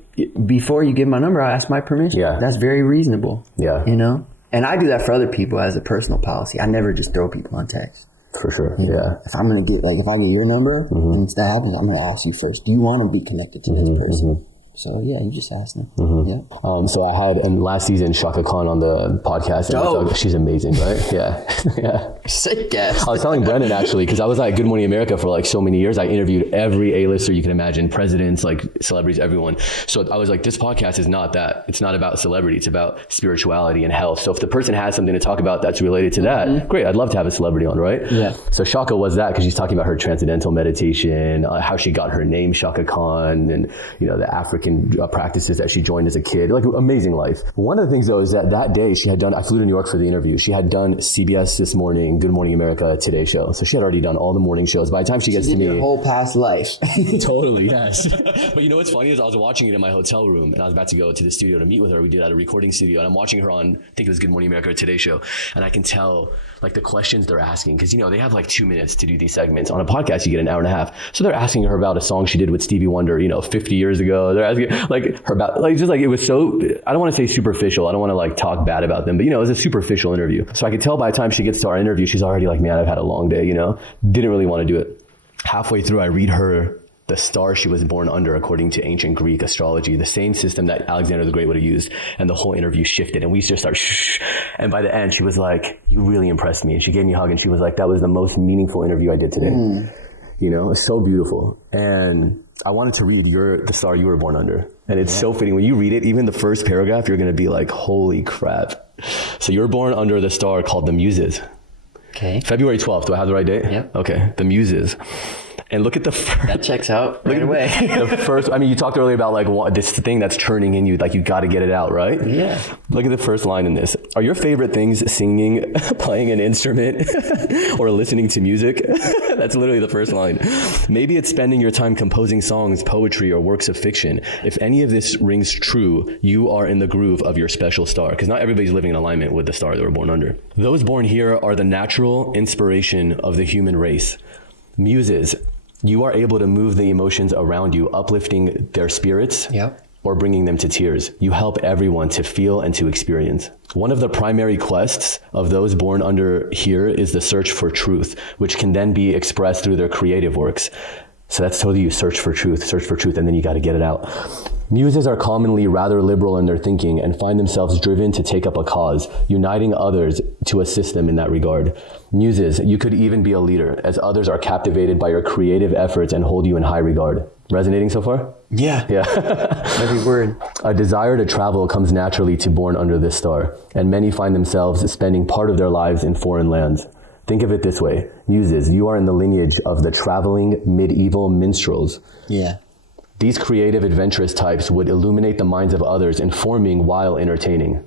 before you give my number, I'll ask my permission. Yeah. That's very reasonable. Yeah. You know? And I do that for other people as a personal policy. I never just throw people on text. For sure, yeah. If I'm going to if I get your number and it's that happens, I'm going to ask you first, do you want to be connected to this person? So yeah, you just ask them. Yeah. So I had last season Chaka Khan on the podcast. And she's amazing, right? Yeah. Yeah. Sick guest. I was telling Brendan actually, because I was at Good Morning America for like so many years. I interviewed every A-lister you can imagine, presidents, like celebrities, everyone. So I was like, this podcast is not that. It's not about celebrity. It's about spirituality and health. So if the person has something to talk about that's related to that, great. I'd love to have a celebrity on, right? Yeah. So Chaka was that because she's talking about her transcendental meditation, how she got her name, Chaka Khan, and you know the African practices that she joined as a kid. Like amazing life. One of the things though is that day she had done. I flew to New York for the interview. She had done CBS This Morning, Good Morning America, Today Show. So she had already done all the morning shows. By the time she gets to me, your whole past life. Totally, yes. But you know what's funny is I was watching it in my hotel room and I was about to go to the studio to meet with her. We did at a recording studio and I'm watching her on, I think it was Good Morning America or Today Show. And I can tell like the questions they're asking, because you know they have like 2 minutes to do these segments. On a podcast you get an hour and a half. So they're asking her about a song she did with Stevie Wonder, you know, 50 years ago. They're asking like her about like just like it was so, I don't want to say superficial. I don't want to like talk bad about them, but you know, it was a superficial interview. So I could tell by the time she gets to our interview, she's already like, man, I've had a long day, you know, didn't really want to do it. Halfway through, I read her the star she was born under according to ancient Greek astrology, the same system that Alexander the Great would have used, and the whole interview shifted and we just started shh. And by the end she was like, you really impressed me, and she gave me a hug and she was like, that was the most meaningful interview I did today. You know, it's so beautiful. And I wanted to read the star you were born under, and it's so fitting. When you read it, even the first paragraph, you're going to be like, holy crap. So you're born under the star called the Muses. Okay. February 12th. Do I have the right date? Yep. Okay. The Muses. And look at the first, That checks out right away. the first, I mean, you talked earlier about like this thing that's churning in you, like you got to get it out, right? Yeah. Look at the first line in this. Are your favorite things singing, playing an instrument, or listening to music? That's literally the first line. Maybe it's spending your time composing songs, poetry, or works of fiction. If any of this rings true, you are in the groove of your special star, because not everybody's living in alignment with the star they were born under. Those born here are the natural inspiration of the human race. Muses, you are able to move the emotions around you, uplifting their spirits. Yep. Or bringing them to tears. You help everyone to feel and to experience. One of the primary quests of those born under here is the search for truth, which can then be expressed through their creative works. So that's totally you search for truth, and then you got to get it out. Muses are commonly rather liberal in their thinking and find themselves driven to take up a cause, uniting others to assist them in that regard. Muses, you could even be a leader, as others are captivated by your creative efforts and hold you in high regard. Resonating so far? Yeah. Every word. A desire to travel comes naturally to born under this star, and many find themselves spending part of their lives in foreign lands. Think of it this way. Muses, you are in the lineage of the traveling medieval minstrels. Yeah. These creative, adventurous types would illuminate the minds of others, informing while entertaining.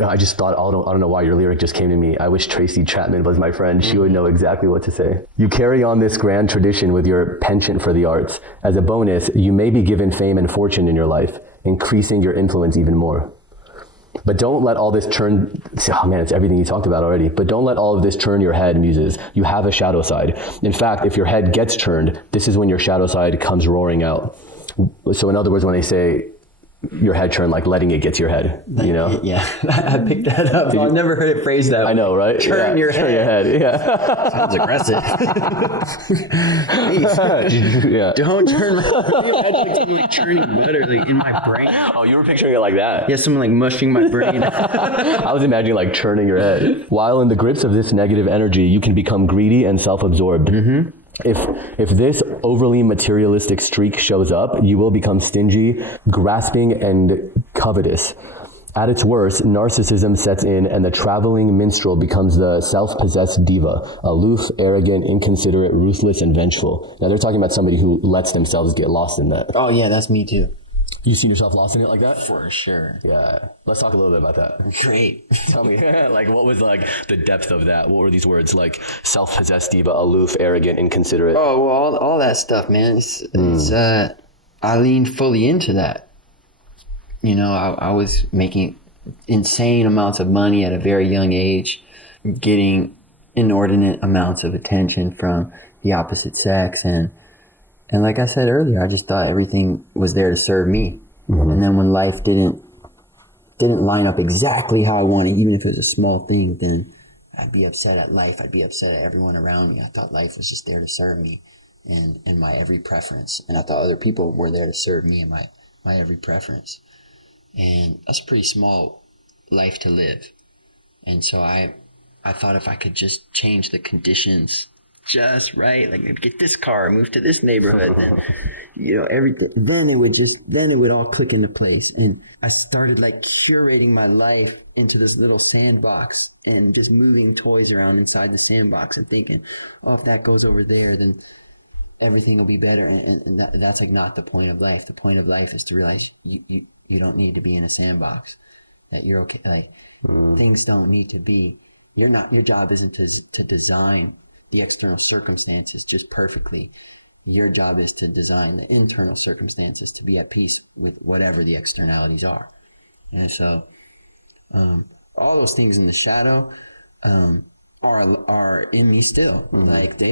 I just thought, I don't know why your lyric just came to me. I wish Tracy Chapman was my friend. She would know exactly what to say. You carry on this grand tradition with your penchant for the arts. As a bonus, you may be given fame and fortune in your life, increasing your influence even more. But don't let all this turn, oh man, it's everything you talked about already. But don't let all of this turn your head, Muses. You have a shadow side. In fact, if your head gets turned, this is when your shadow side comes roaring out. So in other words, when they say your head turn, like letting it get to your head, you know? Yeah, I picked that up. I've never heard it phrased that way. I know, right? Turn your head. Yeah. Sounds aggressive. Yeah. Don't turn like churning butter like in my brain. Oh, you were picturing it like that? Yeah, someone like mushing my brain. I was imagining like churning your head. While in the grips of this negative energy, you can become greedy and self-absorbed. Mm-hmm. If this overly materialistic streak shows up, you will become stingy, grasping, and covetous. At its worst, narcissism sets in and the traveling minstrel becomes the self-possessed diva, aloof, arrogant, inconsiderate, ruthless, and vengeful. Now they're talking about somebody who lets themselves get lost in that. Oh yeah, that's me too. You seen yourself lost in it like that? For sure. Yeah. Let's talk a little bit about that. Great. Tell me, like, what was like the depth of that? What were these words like? Self-possessed diva, aloof, arrogant, inconsiderate. Oh well, all that stuff, man. It's I leaned fully into that. You know, I was making insane amounts of money at a very young age, getting inordinate amounts of attention from the opposite sex, and like I said earlier, I just thought everything was there to serve me. Mm-hmm. And then when life didn't line up exactly how I wanted, even if it was a small thing, then I'd be upset at life. I'd be upset at everyone around me. I thought life was just there to serve me and my every preference. And I thought other people were there to serve me and my every preference. And that's a pretty small life to live. And so I thought if I could just change the conditions just right, like maybe get this car, move to this neighborhood, then you know, everything, then it would all click into place. And I started like curating my life into this little sandbox and just moving toys around inside the sandbox and thinking, oh, if that goes over there, then everything will be better. And that's like not the point of life. The point of life is to realize you don't need to be in a sandbox, that you're okay. Like things don't need to be, your job isn't to design the external circumstances just perfectly. Your job is to design the internal circumstances to be at peace with whatever the externalities are. And so all those things in the shadow are in me still. Mm-hmm. Like they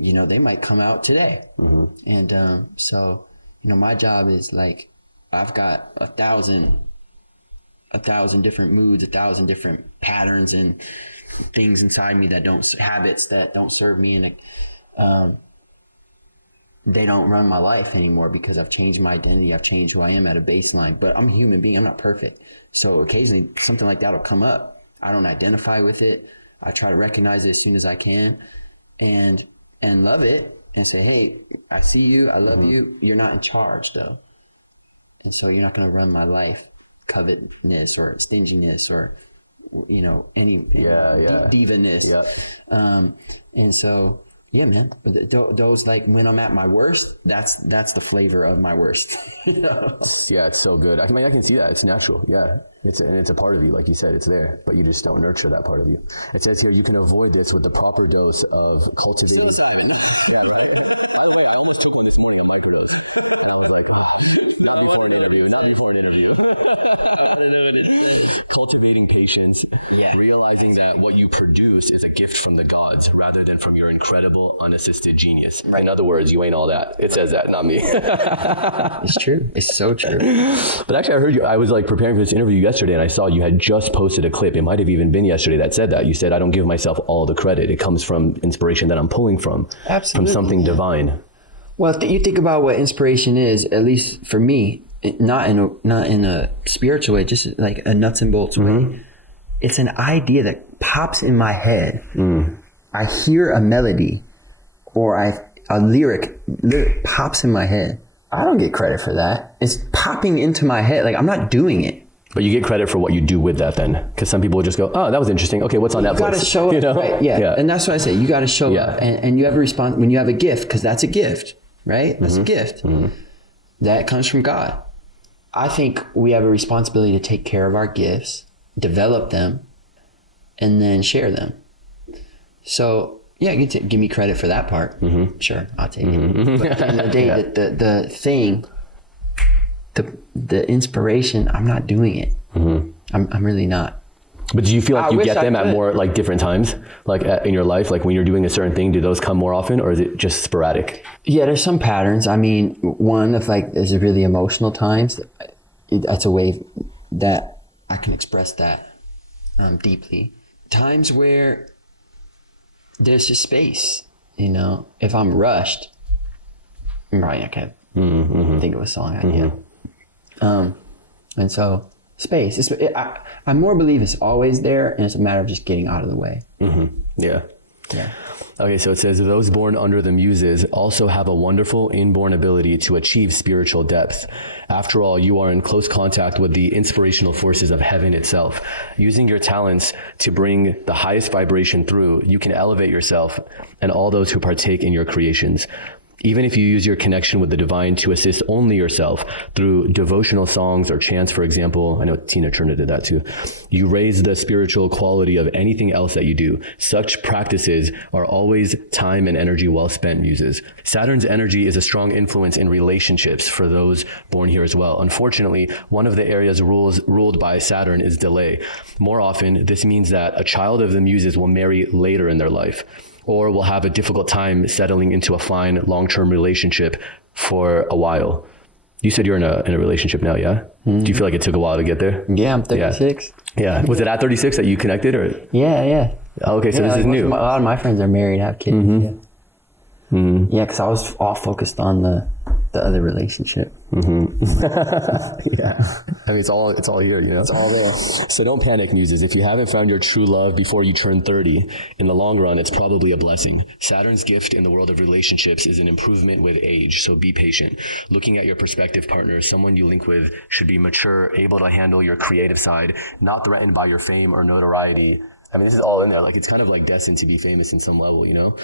you know, they might come out today. Mm-hmm. And so, you know, my job is like, I've got 1,000 different moods, 1,000 different patterns and things inside me habits that don't serve me, and they don't run my life anymore because I've changed my identity. I've changed who I am at a baseline, but I'm a human being. I'm not perfect. So occasionally something like that will come up. I don't identify with it. I try to recognize it as soon as I can and love it and say, hey, I see you. I love you. You're not in charge though. And so you're not going to run my life, covetousness or stinginess or, you know, any divaness. Yep. And so Yeah, man. Those, like, when I'm at my worst, that's the flavor of my worst. You know? Yeah, it's so good. I can see that. It's natural. Yeah. It's a part of you, like you said, it's there, but you just don't nurture that part of you. It says here, you can avoid this with the proper dose of cultivating. Yeah, right? I almost took one this morning on microdose, and I was like, oh, not before an interview. I don't know what it is. Cultivating patience, realizing that what you produce is a gift from the gods rather than from your incredible unassisted genius. Right. In other words, you ain't all that. It says that, not me. It's true. It's so true. But actually, I heard you. I was like preparing for this interview yesterday, and I saw you had just posted a clip. It might have even been yesterday that said that. You said, I don't give myself all the credit. It comes from inspiration that I'm pulling from. Absolutely. From something divine. Well, you think about what inspiration is, at least for me, not in a spiritual way, just like a nuts and bolts way. It's an idea that pops in my head. I hear a melody or a lyric pops in my head. I don't get credit for that. It's popping into my head. Like, I'm not doing it. But you get credit for what you do with that then. Because some people will just go, oh, that was interesting. Okay, what's on Netflix? You got to show up. You know? Right, yeah. And that's what I say. You got to show up. And you have a response when you have a gift, because that's a gift, right? That's a gift. That comes from God. I think we have a responsibility to take care of our gifts, develop them, and then share them. So, yeah, you can give me credit for that part. Sure, I'll take it. But at the end of the day, the thing, the inspiration, I'm not doing it. I'm really not. But do you feel like you get them at more like different times, like in your life, like when you're doing a certain thing, do those come more often, or is it just sporadic? Yeah, there's some patterns. I mean, one of like, there's really emotional times. That's a way that I can express that deeply. Times where there's a space, you know, if I'm rushed, I'm probably not gonna think of a song idea. And so space, I more believe it's always there, and it's a matter of just getting out of the way. Yeah. Okay, so it says, those born under the muses also have a wonderful inborn ability to achieve spiritual depth. After all, you are in close contact with the inspirational forces of heaven itself. Using your talents to bring the highest vibration through, you can elevate yourself and all those who partake in your creations. Even if you use your connection with the divine to assist only yourself through devotional songs or chants, for example, I know Tina Turner did that too, you raise the spiritual quality of anything else that you do. Such practices are always time and energy well spent, muses. Saturn's energy is a strong influence in relationships for those born here as well. Unfortunately, one of the areas ruled by Saturn is delay. More often, this means that a child of the muses will marry later in their life, or will have a difficult time settling into a fine long-term relationship for a while. You said you're in a relationship now, yeah? Do you feel like it took a while to get there? Yeah, I'm 36. Yeah. Was it at 36 that you connected, or? Yeah. Okay, so this is new. A lot of my friends are married, have kids. Yeah, because I was all focused on the other relationship. Yeah. I mean, it's all here, you know? It's all there. So don't panic, muses. If you haven't found your true love before you turn 30, in the long run, it's probably a blessing. Saturn's gift in the world of relationships is an improvement with age, so be patient. Looking at your prospective partner, someone you link with should be mature, able to handle your creative side, not threatened by your fame or notoriety. I mean, this is all in there. Like, it's kind of like destined to be famous in some level, you know?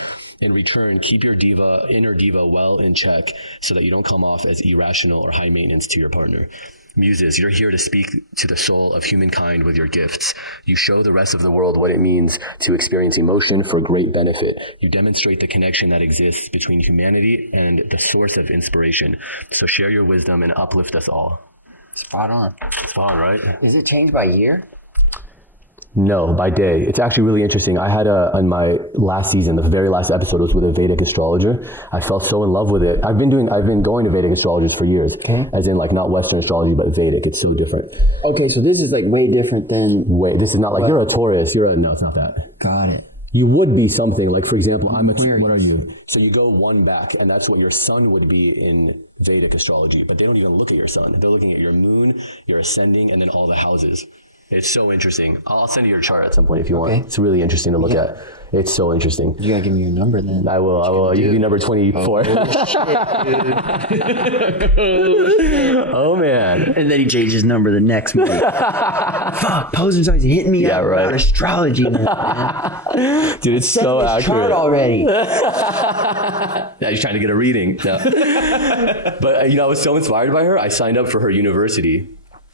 In return, keep your inner diva well in check so that you don't come off as irrational or high maintenance to your partner. Muses, you're here to speak to the soul of humankind with your gifts. You show the rest of the world what it means to experience emotion for great benefit. You demonstrate the connection that exists between humanity and the source of inspiration. So share your wisdom and uplift us all. Spot on, right? Is it changed by year? No, by day. It's actually really interesting. I had on my last season, the very last episode was with a Vedic astrologer. I fell so in love with it. I've been going to Vedic astrologers for years. Okay. As in, like, not Western astrology, but Vedic. It's so different. Okay, so this is like way different than... This is not like, you're a Taurus, no, it's not that. Got it. You would be something, like, for example, what are you? So you go one back, and that's what your sun would be in Vedic astrology, but they don't even look at your sun. They're looking at your moon, your ascending, and then all the houses. It's so interesting. I'll send you your chart at some point if you want. Okay. It's really interesting to look at. It's so interesting. You gotta give me your number then. I will. You be number 24. Oh, shit, Oh man. and then he changed his number the next month. Fuck, Posner's always hitting me up about astrology now, man. Dude, it's so accurate. Chart already. Yeah, he's trying to get a reading. No. But I was so inspired by her. I signed up for her university.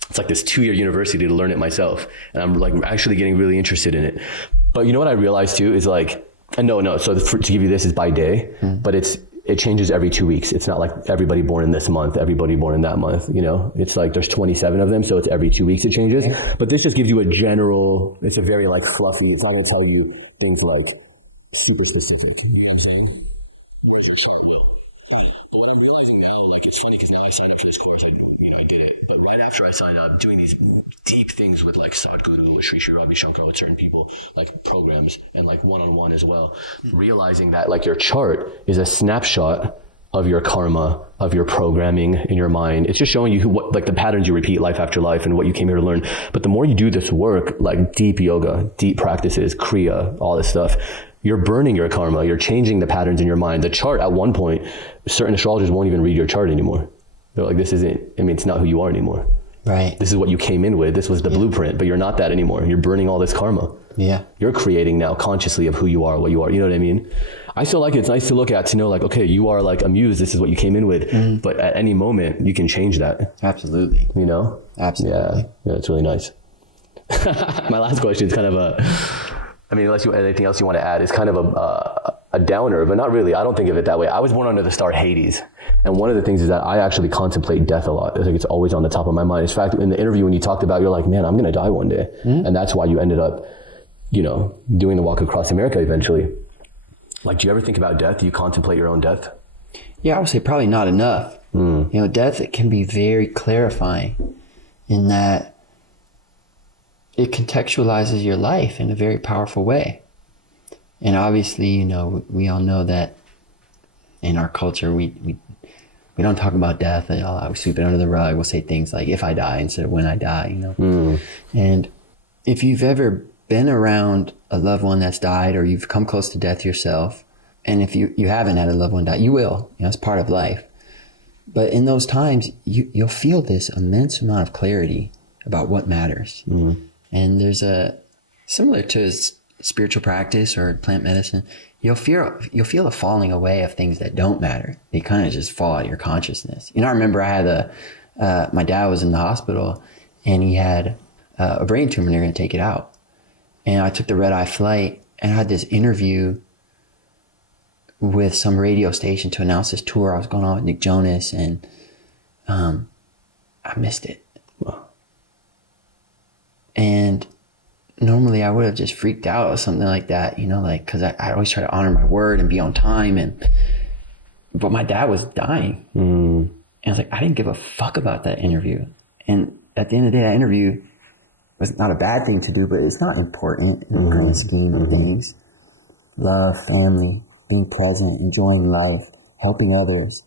It's like this 2-year university to learn it myself. And I'm like actually getting really interested in it. But you know what I realized too is like, no. So to give you this is by day, but it changes every 2 weeks. It's not like everybody born in this month, everybody born in that month, it's like there's 27 of them. So it's every 2 weeks it changes, but this just gives you a general, it's a very like fluffy, it's not going to tell you things like super specific. You know what I'm saying? Where's your chart will? But what I'm realizing now, like it's funny because now I signed up for this course, I did it. But right after I signed up, doing these deep things with like Sadhguru, Sri Ravi Shankar, with certain people, like programs and like one-on-one as well, realizing that like your chart is a snapshot of your karma, of your programming in your mind. It's just showing you what like the patterns you repeat life after life and what you came here to learn. But the more you do this work, like deep yoga, deep practices, kriya, all this stuff, you're burning your karma. You're changing the patterns in your mind. The chart at one point, certain astrologers won't even read your chart anymore. They're like, it's not who you are anymore. Right. This is what you came in with. This was the blueprint, but you're not that anymore. You're burning all this karma. Yeah. You're creating now consciously of who you are, what you are. You know what I mean? I still like it. It's nice to look at, to know like, okay, you are like a muse. This is what you came in with. But at any moment, you can change that. Absolutely. Absolutely. Yeah, it's really nice. My last question is kind of unless you anything else you want to add, is kind of a downer, but not really. I don't think of it that way. I was born under the star Hades. And one of the things is that I actually contemplate death a lot. I think it's always on the top of my mind. In fact, in the interview when you talked about, you're like, man, I'm going to die one day. And that's why you ended up, doing the walk across America eventually. Like, do you ever think about death? Do you contemplate your own death? Yeah, I would say probably not enough. Death, it can be very clarifying in that it contextualizes your life in a very powerful way. And obviously, we all know that in our culture, we don't talk about death at all. We sweep it under the rug. We'll say things like, if I die instead of when I die, And if you've ever been around a loved one that's died, or you've come close to death yourself, and if you haven't had a loved one die, you will, it's part of life. But in those times, you'll feel this immense amount of clarity about what matters. And there's similar to spiritual practice or plant medicine, you'll feel a falling away of things that don't matter. They kind of just fall out of your consciousness. I remember I had my dad was in the hospital and he had a brain tumor and they're going to take it out. And I took the red-eye flight and I had this interview with some radio station to announce this tour I was going on with Nick Jonas, and I missed it. Wow. And normally I would have just freaked out or something like that, because I always try to honor my word and be on time. But my dad was dying. And I was like, I didn't give a fuck about that interview. And at the end of the day, that interview was not a bad thing to do, but it's not important in the grand scheme of things. Love, family, being present, enjoying life, helping others.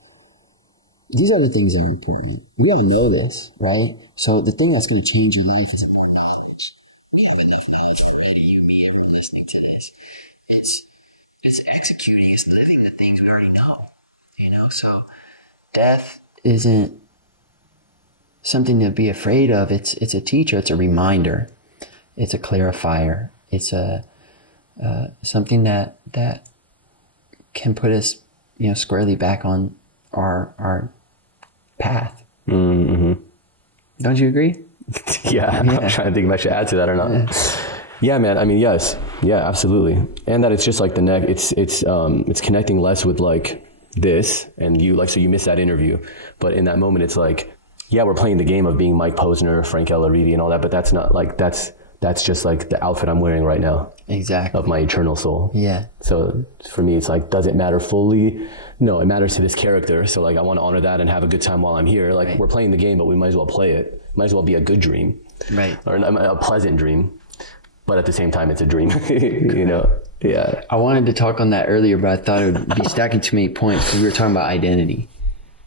These are the things that are important. We all know this, right? So the thing that's going to change your life is knowledge. We have enough knowledge for you, me, everyone listening to this. It's executing, it's living the things we already know. So death isn't something to be afraid of. It's a teacher, it's a reminder, it's a clarifier, it's a something that can put us, squarely back on our path. Don't you agree? Yeah, I'm trying to think if I should add to that or not. Yeah, man. Yes. Yeah, absolutely. And that it's just like the neck. It's connecting less with like this, and so you miss that interview, but in that moment, it's like, yeah, we're playing the game of being Mike Posner, Frank Elaridi, and all that, but that's not like that's just like the outfit I'm wearing right now. Exactly. Of my eternal soul. Yeah. So for me, it's like, does it matter fully? No, it matters to this character. So like, I want to honor that and have a good time while I'm here. Like, we're playing the game, but we might as well play it. Might as well be a good dream. Right. Or a pleasant dream. But at the same time, it's a dream, Yeah. I wanted to talk on that earlier, but I thought it would be stacking too many points because we were talking about identity.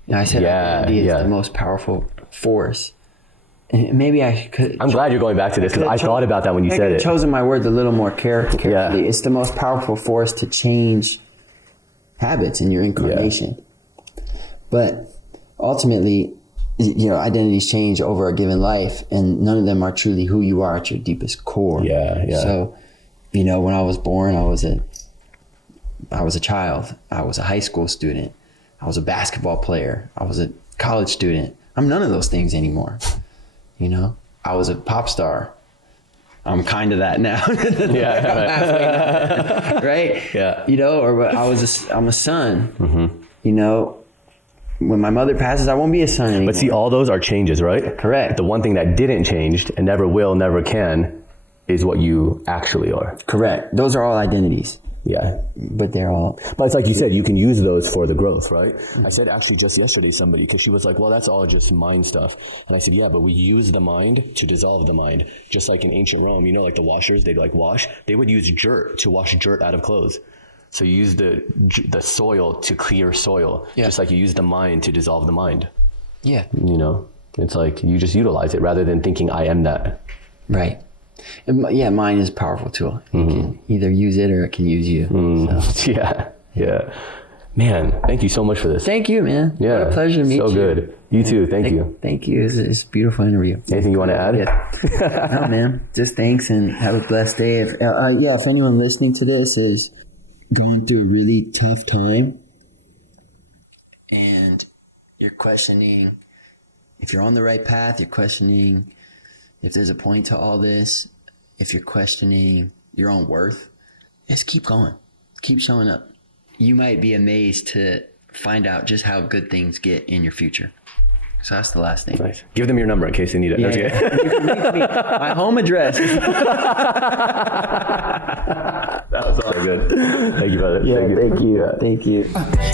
And I said identity is the most powerful force. maybe I could. I'm glad you're going back to this because I thought about that when you said it. Chosen my words a little more carefully. Yeah. It's the most powerful force to change habits in your incarnation. Yeah. But ultimately, identities change over a given life, and none of them are truly who you are at your deepest core. Yeah. So, when I was born, I was a child. I was a high school student. I was a basketball player. I was a college student. I'm none of those things anymore. I was a pop star. I'm kind of that now. Yeah. Right? Yeah. Or I'm a son. Mm-hmm. When my mother passes, I won't be a son anymore. But see, all those are changes, right? Correct. The one thing that didn't change and never will, never can, is what you actually are. Correct. Those are all identities. Yeah. But they're all... But it's like you said, you can use those for the growth, right? Mm-hmm. I said actually just yesterday somebody, because she was like, well, that's all just mind stuff. And I said, yeah, but we use the mind to dissolve the mind. Just like in ancient Rome, like the washers, they'd like wash. They would use dirt to wash dirt out of clothes. So you use the soil to clear soil, just like you use the mind to dissolve the mind. Yeah. It's like you just utilize it rather than thinking I am that. Right. Yeah, mind is a powerful tool. You can either use it or it can use you. So. Yeah. Man, thank you so much for this. Thank you, man. Yeah. What a pleasure to meet you. So good. You too. Thank you. Thank you. It's a beautiful interview. Anything you want to add? No, man. Just thanks and have a blessed day. If anyone listening to this is going through a really tough time and you're questioning if you're on the right path, you're questioning if there's a point to all this, if you're questioning your own worth, just keep going. Keep showing up. You might be amazed to find out just how good things get in your future. So that's the last thing. Nice. Give them your number in case they need it. Yeah. You can reach me. My home address. That was all good. Thank you, brother. Yeah, thank you. Thank you.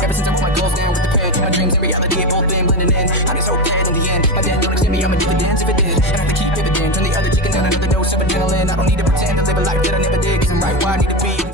Ever since I put my goals down with the pen, my dreams and reality both been blending in. I just hope that in the end, my dad don't extend me, I'm a dividends if it did. And I have to keep dividends. And the other chicken down another nose, adrenaline. I don't need to pretend to live a life that I never did. Cause I'm right where I need to be.